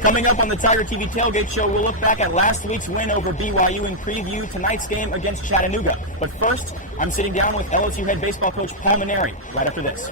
Coming up on the Tiger TV Tailgate Show, we'll look back at last week's win over BYU and preview tonight's game against Chattanooga. But first, I'm sitting down with LSU head baseball coach Paul Mainieri right after this.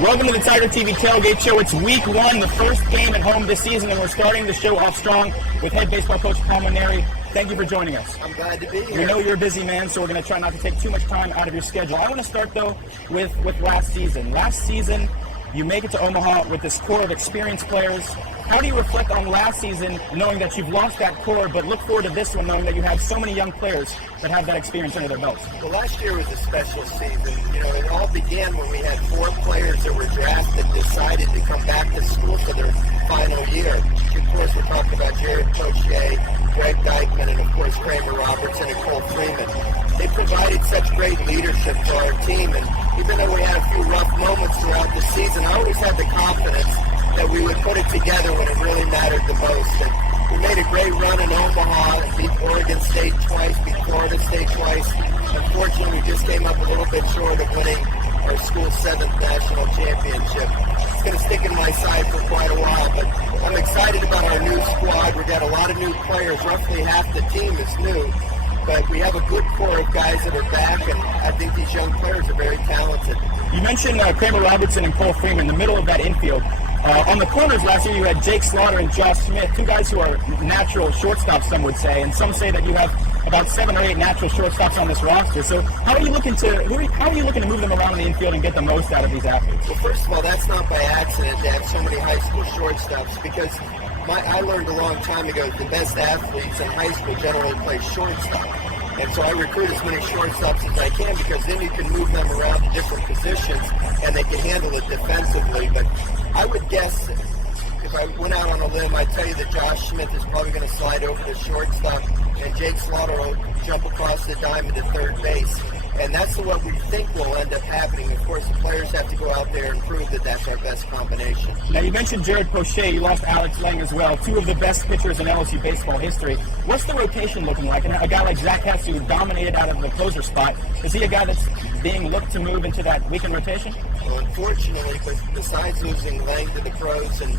Welcome to the Tiger TV Tailgate Show. It's week one, the first game at home this season, and we're starting the show off strong with head baseball coach Paul Mainieri. Thank you for joining us. I'm glad to be here. We know you're a busy man, so we're going to try not to take too much time out of your schedule. I want to start, though, with last season. Last season, you make it to Omaha with this core of experienced players. How do you reflect on last season, knowing that you've lost that core, but look forward to this one, knowing that you have so many young players that have that experience under their belts? Well, last year was a special season. You know, it all began when we had 4 players that were drafted, decided to come back to school for their final year. Of course, we're talking about Jared Poche, Greg Dykeman, and of course Kramer Robertson and Cole Freeman. They provided such great leadership to our team, and even though we had a few rough moments throughout the season, I always had the confidence that we would put it together when it really mattered the most. And we made a great run in Omaha and beat Oregon State twice, beat Florida State twice. Unfortunately, we just came up a little bit short of winning our school's 7th national championship. It's going to stick in my side for quite a while, but I'm excited about our new squad. We've got a lot of new players. Roughly half the team is new, but we have a good core of guys that are back, and I think these young players are very talented. You mentioned Kramer Robertson and Cole Freeman, the middle of that infield. On the corners last year, you had Jake Slaughter and Josh Smith, 2 guys who are natural shortstops, some would say, and some say that you have about 7 or 8 natural shortstops on this roster. So how are you looking to move them around in the infield and get the most out of these athletes? Well, first of all, that's not by accident to have so many high school shortstops, because I learned a long time ago that the best athletes in high school generally play shortstop. And so I recruit as many shortstops as I can, because then you can move them around to different positions and they can handle it defensively. But I would guess, if I went out on a limb, I'd tell you that Josh Smith is probably going to slide over to shortstop, and Jake Slaughter will jump across the diamond to third base. And that's what we think will end up happening. Of course, the players have to go out there and prove that that's our best combination. Now, you mentioned Jared Poche. You lost Alex Lang as well, 2 of the best pitchers in LSU baseball history. What's the rotation looking like? And a guy like Zach Hess, who dominated out of the closer spot, is he a guy that's being looked to move into that weekend rotation? Well, unfortunately, besides losing Lang to the pros and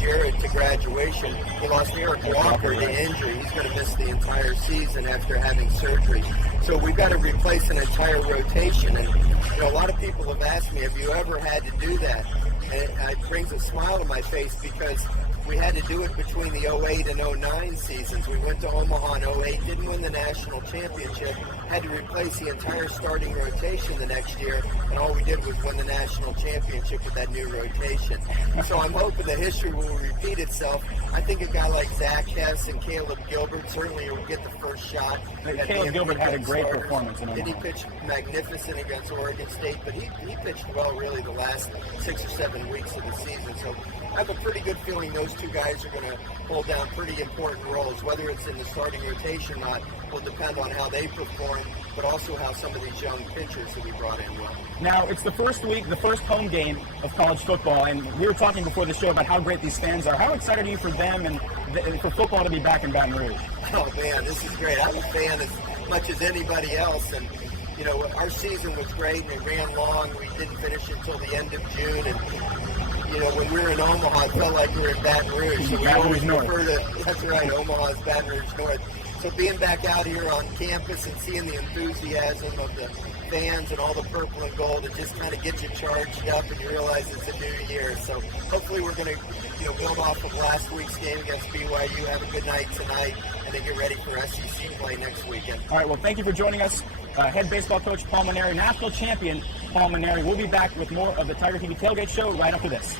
Jared to graduation, we lost Eric Walker to injury. He's going to miss the entire season after having surgery. So we've got to replace an entire rotation. And a lot of people have asked me, have you ever had to do that? And it brings a smile to my face, because we had to do it between the 08 and 09 seasons. We went to Omaha in 08, didn't win the national championship, had to replace the entire starting rotation the next year, and all we did was win the national championship with that new rotation. So I'm hoping the history will repeat itself. I think a guy like Zach Hess and Caleb Gilbert certainly will get the first shot. Caleb Gilbert had a great performance in Omaha. And he pitched magnificent against Oregon State, but he pitched well really the last 6 or 7 weeks of the season. So I have a pretty good feeling those 2 guys are going to hold down pretty important roles. Whether it's in the starting rotation or not will depend on how they perform, but also how some of these young pitchers that we brought in will. Now, it's the first week, the first home game of college football, and we were talking before the show about how great these fans are. How excited are you for them and for football to be back in Baton Rouge? Oh, man, this is great. I'm a fan as much as anybody else, and our season was great, and it ran long. We didn't finish until the end of June, and when we were in Omaha, it felt like we were in Baton Rouge. So we always refer to, that's right, Omaha's Baton Rouge North. So being back out here on campus and seeing the enthusiasm of the fans and all the purple and gold, it just kind of gets you charged up, and you realize it's a new year. So hopefully we're going to build off of last week's game against BYU, have a good night tonight, and then get ready for SEC play next weekend. All right, well, thank you for joining us. Head baseball coach Paul Mainieri, national champion Paul Mainieri. We'll be back with more of the Tiger TV Tailgate Show right after this.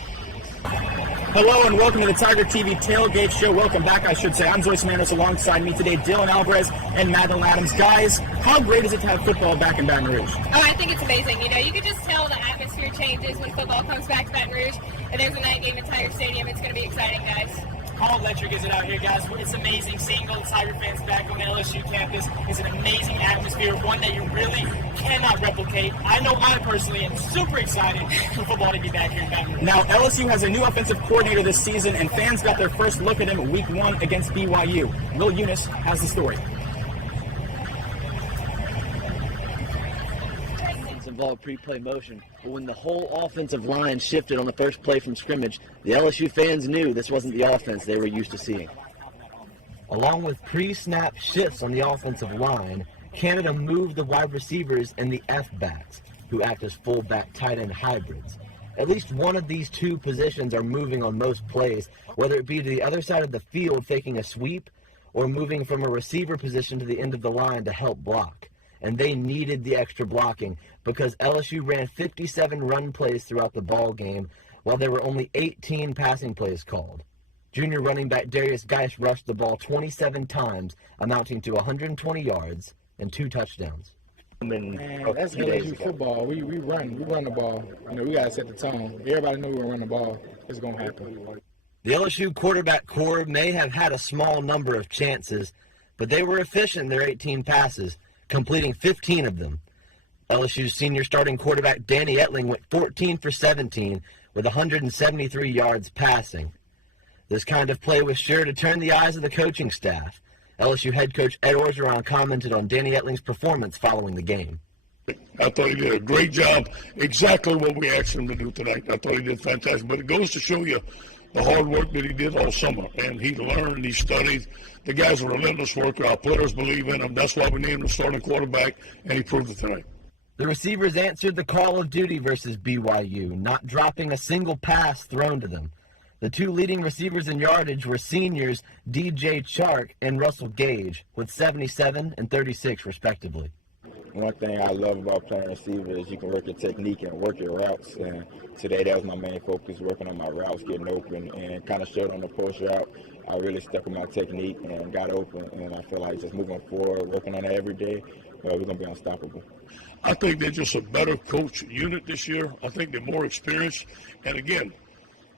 Hello and welcome to the Tiger TV Tailgate Show. Welcome back, I should say. I'm Joyce Manos. Alongside me today, Dylan Alvarez and Madeline Adams. Guys, how great is it to have football back in Baton Rouge? Oh, I think it's amazing. You can just tell the atmosphere changes when football comes back to Baton Rouge, and there's a night game at Tiger Stadium. It's going to be exciting, guys. How electric is it out here, guys? It's amazing seeing all the Tiger fans back on the LSU campus. It's an amazing atmosphere, one that you really cannot replicate. I know I personally am super excited for football to be back here in Baton Rouge. Now, LSU has a new offensive coordinator this season, and fans got their first look at him week 1 against BYU. Will Eunice has the story. Involved pre-play motion, but when the whole offensive line shifted on the first play from scrimmage, the LSU fans knew this wasn't the offense they were used to seeing. Along with pre-snap shifts on the offensive line, Canada moved the wide receivers and the F-backs, who act as fullback tight end hybrids. At least one of these two positions are moving on most plays, whether it be to the other side of the field faking a sweep or moving from a receiver position to the end of the line to help block. And they needed the extra blocking because LSU ran 57 run plays throughout the ball game, while there were only 18 passing plays called. Junior running back Darius Geis rushed the ball 27 times, amounting to 120 yards and 2 touchdowns. Man, that's LSU football. We run the ball. You know, we gotta set the tone. Everybody knows we're gonna run the ball. It's gonna happen. The LSU quarterback corps may have had a small number of chances, but they were efficient in their 18 passes, completing 15 of them. LSU's senior starting quarterback Danny Etling went 14 for 17 with 173 yards passing. This kind of play was sure to turn the eyes of the coaching staff. LSU head coach Ed Orgeron commented on Danny Etling's performance following the game. I thought he did a great job, exactly what we asked him to do tonight. I thought he did fantastic, but it goes to show you the hard work that he did all summer, and he learned, he studied. The guy's a relentless worker. Our players believe in him. That's why we named him starting quarterback, and he proved it tonight. The receivers answered the call of duty versus BYU, not dropping a single pass thrown to them. The 2 leading receivers in yardage were seniors DJ Chark and Russell Gage, with 77 and 36 respectively. One thing I love about playing receiver is you can work your technique and work your routes. And today that was my main focus, working on my routes, getting open, and kind of showed on the post route. I really stuck with my technique and got open. And I feel like just moving forward, working on it every day, we're going to be unstoppable. I think they're just a better coach unit this year. I think they're more experienced. And again,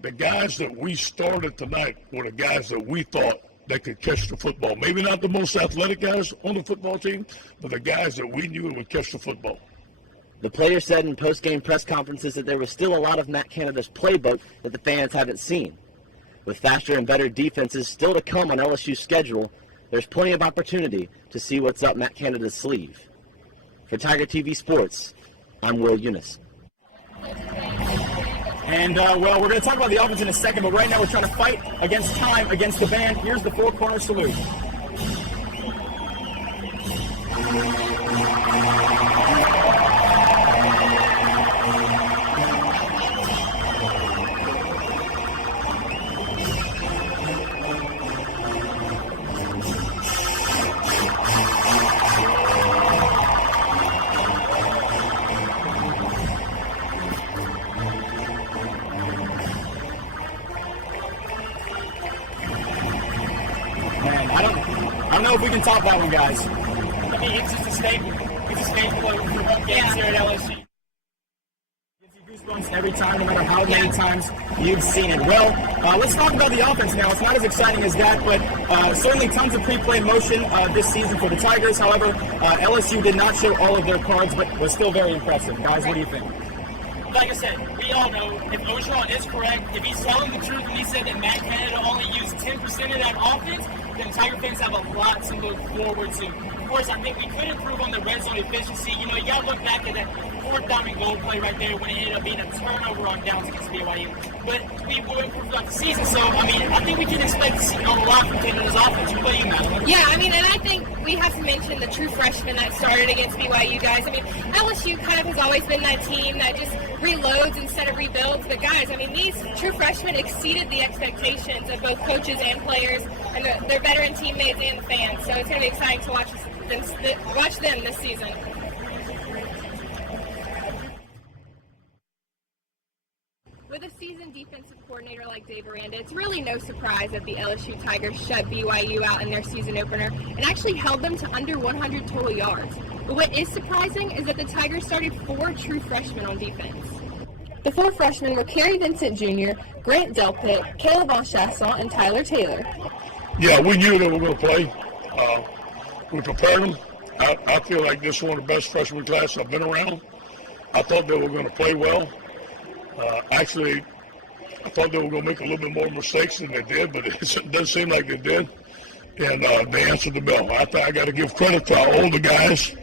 the guys that we started tonight were the guys that we thought that could catch the football. Maybe not the most athletic guys on the football team, but the guys that we knew would catch the football. The players said in post-game press conferences that there was still a lot of Matt Canada's playbook that the fans haven't seen. With faster and better defenses still to come on LSU's schedule, there's plenty of opportunity to see what's up Matt Canada's sleeve. For TigerTV Sports, I'm Will Eunice. And, well, we're going to talk about the offense in a second, but right now we're trying to fight against time against the band. Here's the four-corner salute. I don't know if we can top that one, guys. I mean, it's just a staple. It's a staple of games here at LSU. Gives you goosebumps every time, no matter how many times you've seen it. Well, let's talk about the offense now. It's not as exciting as that, but certainly tons of pre-play motion this season for the Tigers. However, LSU did not show all of their cards, but was still very impressive. Guys, what do you think? Like I said, we all know if Orgeron is correct, if he's telling the truth and he said that Matt Canada only used 10% of that offense, then Tiger fans have a lot to look forward to. Of course, I think we could improve on the red zone efficiency. You know, you got to look back at that 4th down and goal play right there when it ended up being a turnover on downs against BYU. But we will improve throughout the season, so, I mean, I think we can expect to see a lot from Canada's offense. What do you, Madeline? Yeah, I mean, and I think we have to mention the true freshman that started against BYU, guys. I mean, LSU kind of has always been that team that just reloads instead of rebuilds. But, guys, I mean, these true freshmen exceeded the expectations of both coaches and players and their veteran teammates and the fans. So it's going to be exciting to watch them this season. With a seasoned defensive coordinator like Dave Aranda, it's really no surprise that the LSU Tigers shut BYU out in their season opener and actually held them to under 100 total yards. But what is surprising is that the Tigers started 4 true freshmen on defense. The four freshmen were Kerry Vincent Jr., Grant Delpit, Caleb Chasson, and Tyler Taylor. Yeah, we knew they were going to play. We prepared them. I feel like this is one of the best freshman classes I've been around. I thought they were going to play well. Actually, I thought they were going to make a little bit more mistakes than they did, but it doesn't seem like they did. And they answered the bell. I got to give credit to our older guys.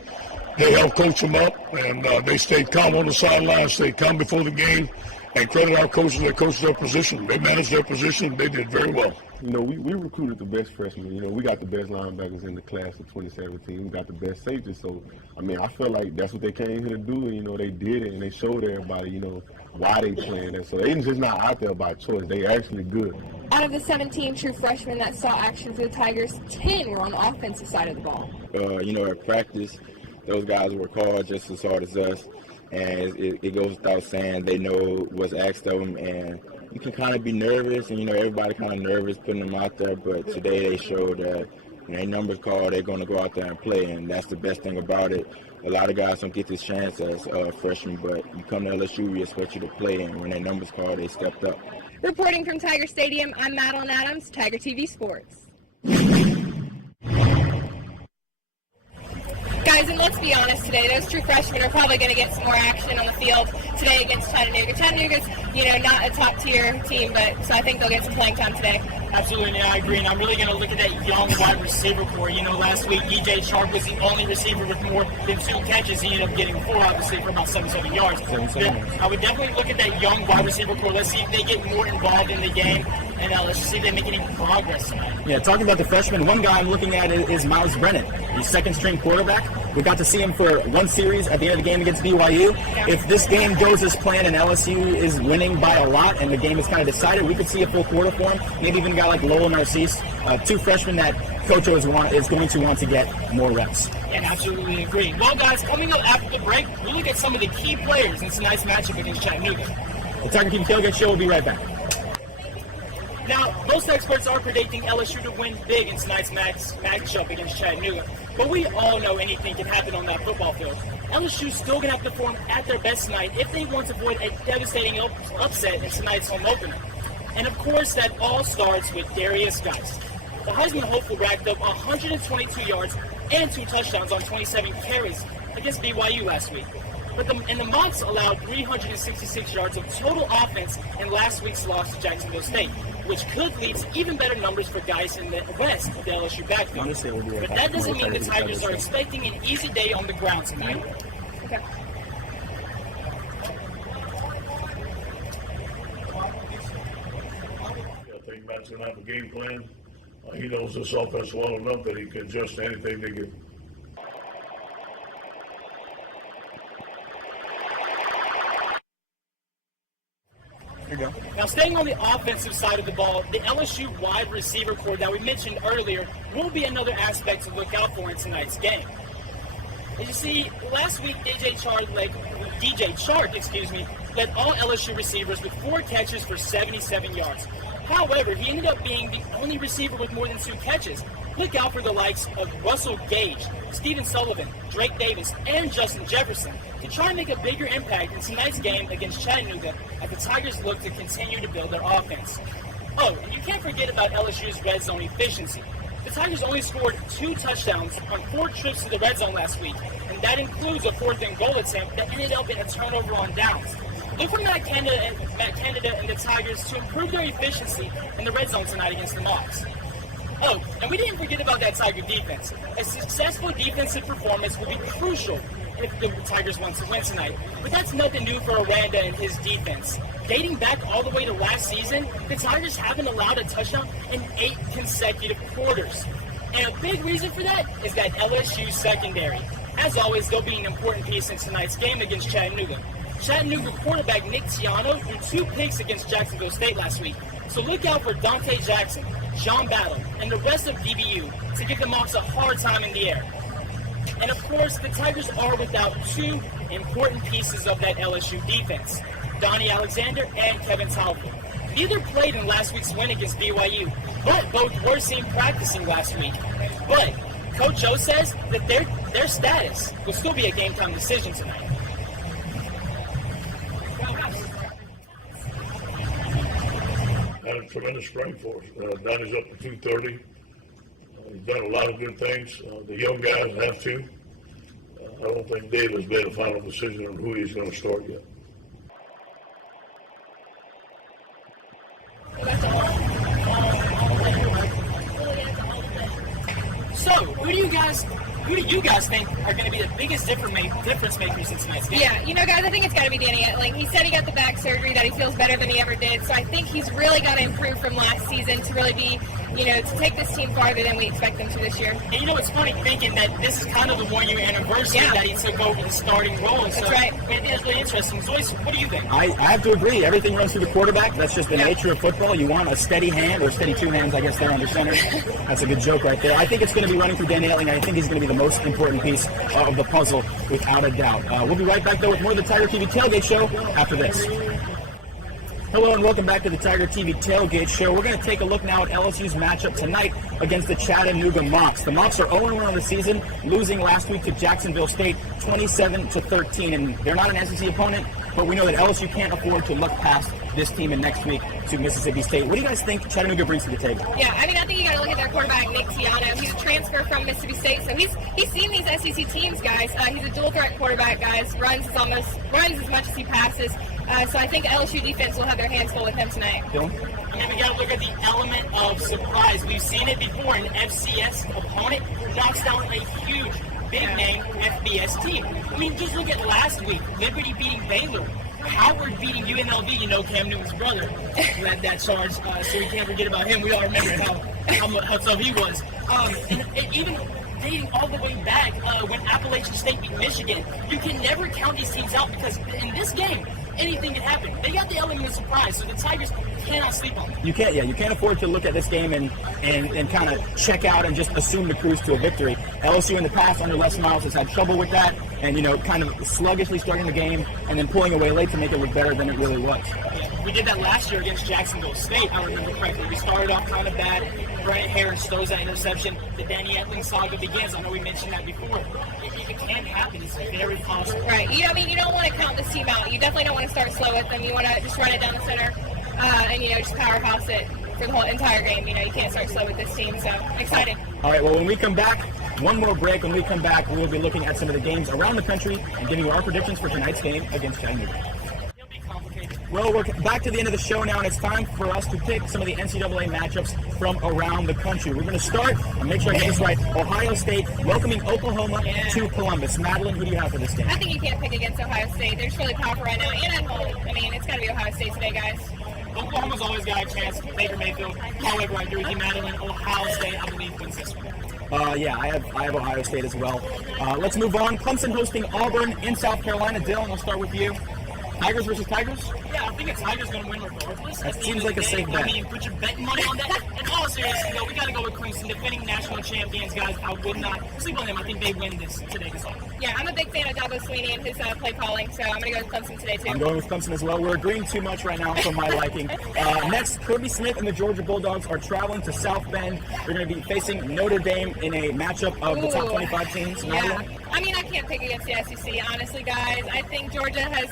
They helped coach them up, and they stayed calm on the sidelines, stayed calm before the game, and credit our coaches that coached their position. They managed their position. They did very well. You know, we recruited the best freshmen. You know, we got the best linebackers in the class of 2017. We got the best safeties. So, I mean, I feel like that's what they came here to do. And, you know, they did it, and they showed everybody, you know, why they playing it. So they just not out there by choice. They actually good. Out of the 17 true freshmen that saw action for the Tigers, 10 were on the offensive side of the ball. You know, at practice, those guys work hard just as hard as us. And it goes without saying they know what's asked of them. And you can kind of be nervous, and, you know, everybody kind of nervous putting them out there. But today they showed that when their numbers called, they're going to go out there and play. And that's the best thing about it. A lot of guys don't get this chance as freshmen, but you come to LSU, we expect you to play. And when their numbers called, they stepped up. Reporting from Tiger Stadium, I'm Madeline Adams, Tiger TV Sports. Guys, and let's be honest today, those true freshmen are probably going to get some more action on the field today against Chattanooga. Chattanooga's, you know, not a top-tier team, but so I think they'll get some playing time today. Absolutely, I agree. And I'm really going to look at that young wide receiver core. You know, last week, DJ Sharp was the only receiver with more than 2 catches. He ended up getting 4, obviously, for about 77 yards. I would definitely look at that young wide receiver core. Let's see if they get more involved in the game, and let's see if they make any progress tonight. Yeah, talking about the freshmen, one guy I'm looking at is Miles Brennan. He's second-string quarterback. We got to see him for one series at the end of the game against BYU. If this game goes as planned and LSU is winning by a lot and the game is kind of decided, we could see a full quarter for him. Maybe even a guy like Lowell Narcisse, 2 freshmen that Coach O is going to want to get more reps. And absolutely agree. Well, guys, coming up after the break, we'll look at some of the key players in tonight's matchup against Chattanooga. The TigerTV Tailgate Show will be right back. Now, most experts are predicting LSU to win big in tonight's matchup against Chattanooga. But we all know anything can happen on that football field. LSU's still going to have to perform at their best tonight if they want to avoid a devastating upset in tonight's home opener. And, of course, that all starts with Darius Geist. The Heisman hopeful racked up 122 yards and 2 touchdowns on 27 carries against BYU last week. But the Mocs allowed 366 yards of total offense in last week's loss to Jacksonville State, which could lead to even better numbers for guys in the rest of the LSU backfield. But that doesn't mean the Tigers are expecting an easy day on the ground tonight. Okay. I think Matt's going to have a game plan. He knows this offense well enough that he can adjust to anything they give. Now, staying on the offensive side of the ball, the LSU wide receiver core that we mentioned earlier will be another aspect to look out for in tonight's game. As you see, last week DJ Chark led all LSU receivers with 4 catches for 77 yards. However, he ended up being the only receiver with more than 2 catches. Look out for the likes of Russell Gage, Stephen Sullivan, Drake Davis, and Justin Jefferson to try and make a bigger impact in tonight's game against Chattanooga as the Tigers look to continue to build their offense. Oh, and you can't forget about LSU's red zone efficiency. The Tigers only scored 2 touchdowns on 4 trips to the red zone last week, and that includes a 4th-and-goal attempt that ended up in a turnover on downs. Look for Matt Canada and the Tigers to improve their efficiency in the red zone tonight against the Mocs. Oh, and we didn't forget about that Tiger defense. A successful defensive performance will be crucial if the Tigers want to win tonight. But that's nothing new for Aranda and his defense. Dating back all the way to last season, the Tigers haven't allowed a touchdown in 8 consecutive quarters. And a big reason for that is that LSU secondary. As always, they'll be an important piece in tonight's game against Chattanooga. Chattanooga quarterback Nick Tiano threw 2 picks against Jacksonville State last week. So look out for Dante Jackson, John Battle, and the rest of DBU to give the Mocs a hard time in the air. And of course, the Tigers are without 2 important pieces of that LSU defense, Donnie Alexander and Kevin Talbot. Neither played in last week's win against BYU, but both were seen practicing last week. But Coach O says that their status will still be a game-time decision tonight. tremendous spring for us. Donnie's up to 230. He's done a lot of good things. The young guys have to. I don't think Dave has made a final decision on who he's going to start yet. So, who do you guys think are going to be the biggest difference makers in tonight's game? Yeah, guys, I think it's got to be Danny Etling. He said he got the back surgery, that he feels better than he ever did. So I think he's really got to improve from last season to really be, to take this team farther than we expect them to this year. And it's funny thinking that this is kind of the 1 year anniversary that he took over the starting role. That's so right. I think that's really interesting. Zoyce, what do you think? I have to agree. Everything runs through the quarterback. That's just the nature of football. You want a steady hand, or steady two hands, I guess, there under center. That's a good joke right there. I think it's going to be running through Danny Etling. I think he's going to be the most important piece of the puzzle, without a doubt. We'll be right back, though, with more of the Tiger TV Tailgate Show after this. Hello and welcome back to the Tiger TV Tailgate Show. We're going to take a look now at LSU's matchup tonight against the Chattanooga Mocs. The Mocs are 0-1 on the season, losing last week to Jacksonville State 27-13. And they're not an SEC opponent, but we know that LSU can't afford to look past this team in next week to Mississippi State. What do you guys think Chattanooga brings to the table? Yeah, I think you got to look at their quarterback, Nick Tiano. He's a transfer from Mississippi State, so he's seen these SEC teams, guys. He's a dual threat quarterback, guys. Runs as much as he passes. So I think LSU defense will have their hands full with him tonight. Dylan? I mean, we got to look at the element of surprise. We've seen it before. An FCS opponent knocks down a huge, big-name FBS team. I mean, just look at last week. Liberty beating Baylor. Howard beating UNLV. Cam Newton's brother led that charge, so we can't forget about him. We all remember how tough he was. And even dating all the way back when Appalachian State beat Michigan, you can never count these teams out because in this game, anything can happen. They got the element of surprise, so the Tigers cannot sleep on them. You can't afford to look at this game and kind of check out and just assume the cruise to a victory. LSU in the past under Les Miles has had trouble with that, and kind of sluggishly starting the game and then pulling away late to make it look better than it really was. Yeah, we did that last year against Jacksonville State, I remember correctly. We started off kind of bad. Brent Harris throws that interception. The Danny Etling saga begins. I know we mentioned that before. It can happen. It's very possible. Right. You don't want to count this team out. You definitely don't want to start slow with them. You want to just run it down the center and just powerhouse it for the whole entire game. You can't start slow with this team. So exciting. All right. Well, when we come back, one more break. When we come back, we will be looking at some of the games around the country and giving you our predictions for tonight's game against Chattanooga. Well, we're back to the end of the show now, and it's time for us to pick some of the NCAA matchups from around the country. We're going to start, and make sure I get this right, Ohio State welcoming Oklahoma to Columbus. Madeline, who do you have for this game? I think you can't pick against Ohio State. They're just really powerful right now, and at home. I mean, it's got to be Ohio State today, guys. Oklahoma's always got a chance. Baker Mayfield. However, I agree with you, Madeline. Ohio State, I believe, wins this one. I have Ohio State as well. Let's move on. Clemson hosting Auburn in South Carolina. Dylan, I'll start with you. Tigers versus Tigers? Yeah, I think a Tiger's going to win regardless. That seems like a safe bet. I mean, put your betting money on that. And all seriousness, we got to go with Clemson, defending national champions, guys. I would not sleep on them. I think they win this today. Yeah, I'm a big fan of Dabo Sweeney and his play calling, so I'm going to go with Clemson today, too. I'm going with Clemson as well. We're agreeing too much right now for my liking. Next, Kirby Smith and the Georgia Bulldogs are traveling to South Bend. They're going to be facing Notre Dame in a matchup of the top 25 teams. Yeah, I mean, I can't pick against the SEC, honestly, guys. I think Georgia is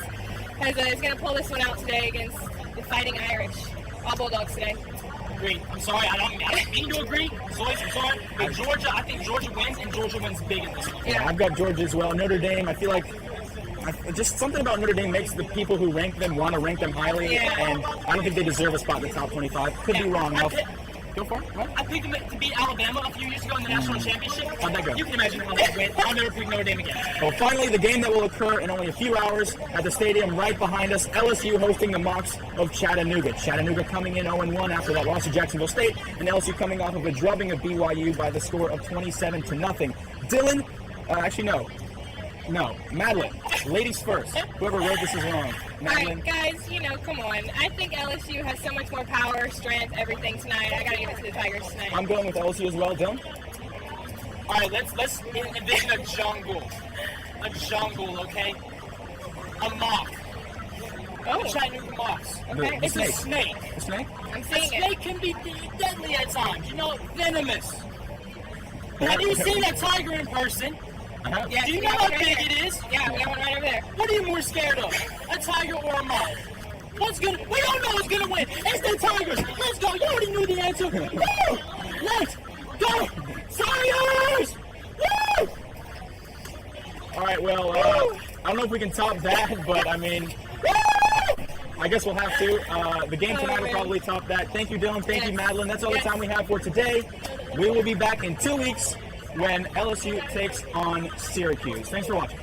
going to pull this one out today against the Fighting Irish. All Bulldogs today. Agree. I'm sorry. I don't mean to agree. Zoyce, I'm sorry. But Georgia, I think Georgia wins, and Georgia wins big in this one. Yeah, I've got Georgia as well. Notre Dame, I feel like just something about Notre Dame makes the people who rank them want to rank them highly, and I don't think they deserve a spot in the top 25. Could be wrong. Go for it. What? I picked them to beat Alabama a few years ago in the national championship. How'd that go? You can imagine how that went. I'll never pick Notre Dame again. Well, finally, the game that will occur in only a few hours at the stadium right behind us, LSU hosting the Mocs of Chattanooga. Chattanooga coming in 0-1 after that loss to Jacksonville State, and LSU coming off of a drubbing of BYU by the score of 27-0. Dylan, No, Madeline, ladies first. Whoever wrote this is wrong. Madeline. All right, guys, come on. I think LSU has so much more power, strength, everything tonight. I got to give it to the Tigers tonight. I'm going with LSU as well, Dylan. All right, let's envision a jungle. A jungle, okay? A moth. Oh. Chattanooga moths. Okay. It's a snake. A snake? I'm seeing it. A snake can be deadly at times. Venomous. Have you seen a tiger in person? Yes, do you know how big it is? Yeah, we got one right over there. What are you more scared of? A tiger or a moth? What's gonna? We don't know what's gonna win. It's the Tigers. Let's go. You already knew the answer. Woo! Let's go, Tigers! Woo! All right, well, I don't know if we can top that, but I mean, I guess we'll have to. The game tonight will probably top that. Thank you, Dylan. Thank you, Madeline. That's all the time we have for today. We will be back in 2 weeks when LSU takes on Syracuse. Thanks for watching.